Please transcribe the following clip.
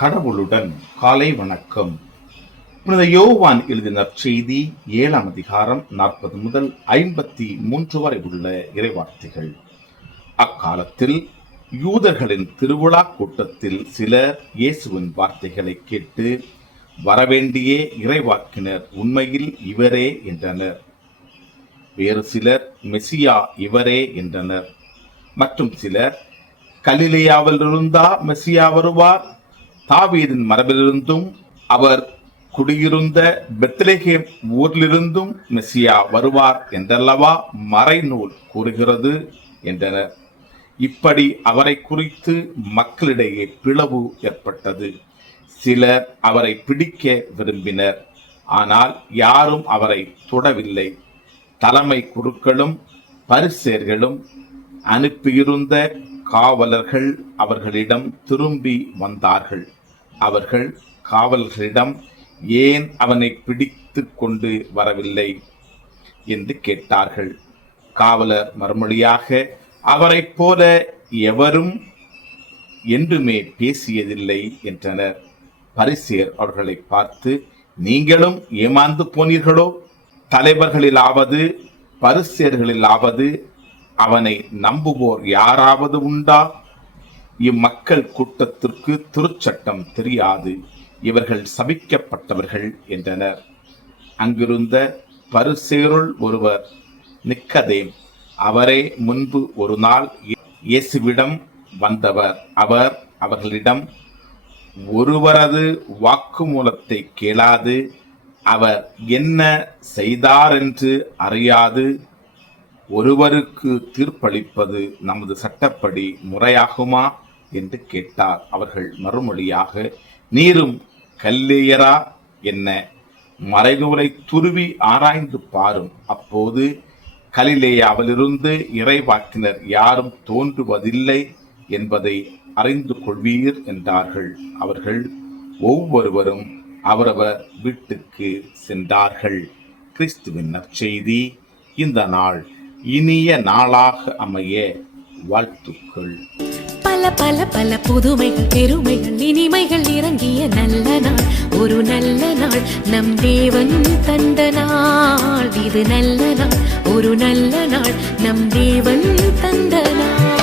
கடவுளுடன் காலை வணக்கம். புனித யோவான் எழுதின நற்செய்தி 7ஆம் அதிகாரம் 40 முதல் 53 வரை உள்ள இறைவார்த்தைகள். அக்காலத்தில் யூதர்களின் திருவிழா கூட்டத்தில் சிலர் இயேசுவின் வார்த்தைகளை கேட்டு, வரவேண்டிய இறைவாக்கினர் உண்மையில் இவரே என்றனர். வேறு சிலர் மெசியா இவரே என்றனர். மற்றும் சிலர், கலிலேயாவிலிருந்தா மெசியா வருவார்? தாவீதின் மரபிலிருந்தும் அவர் குடியிருந்த பெத்லகேம் ஊரிலிருந்தும் மெசியா வருவார் என்றல்லவா மறைநூல் கூறுகிறது என்றனர். இப்படி அவரை குறித்து மக்களிடையே பிளவு ஏற்பட்டது. சிலர் அவரை பிடிக்க விரும்பினர், ஆனால் யாரும் அவரை தொடவில்லை. தலைமை குருக்களும் பரிசேயர்களும் அனுப்பியிருந்த காவலர்கள் அவர்களிடம் திரும்பி வந்தார்கள். அவர்கள் காவலர்களிடம், ஏன் அவனை பிடித்து கொண்டு வரவில்லை என்று கேட்டார்கள். காவலர் மறுமொழியாக, அவரைப் போல எவரும் என்றுமே பேசியதில்லை என்றனர். பரிசேயர் அவர்களை பார்த்து, நீங்களும் ஏமாந்து போனீர்களோ? தலைவர்களிலாவது பரிசேயர்களிலாவது அவனை நம்புவோர் யாராவது உண்டா? இம்மக்கள் கூட்டத்திற்கு திருச்சட்டம் தெரியாது, இவர்கள் சபிக்கப்பட்டவர்கள் என்றனர். அங்கிருந்த பரிசேயருள் ஒருவர் நிக்கதேம், அவரே முன்பு ஒரு நாள் இயேசுவிடம் வந்தவர். அவர் அவர்களிடம், ஒருவரது வாக்குமூலத்தை கேளாது அவர் என்ன செய்தாரென்று அறியாது ஒருவருக்கு தீர்ப்பளிப்பது நமது சட்டப்படி முறையாகுமா என்று கேட்டார். அவர்கள் மறுமொழியாக, நீரும் கல்லேயரா என்ன? மறைநூலை துருவி ஆராய்ந்து பாரும், அப்போது கலிலேயாவிலிருந்து இறைவாக்கினர் யாரும் தோன்றுவதில்லை என்பதை அறிந்து கொள்வீர் என்றார்கள். அவர்கள் ஒவ்வொருவரும் அவரவர் வீட்டுக்கு சென்றார்கள். கிறிஸ்துவின் நற்செய்தி. இந்த நாள் இனிய நாளாக அமைய வாழ்த்துக்கள். பல பல பல புதுமைகள், பெருமைகள், இனிமைகள் இறங்கிய நல்ல நாள், ஒரு நல்ல நாள், நம் தேவன் தந்த நாள். இது நல்ல நாள், ஒரு நல்ல நாள், நம் தேவன் தந்த நாள்.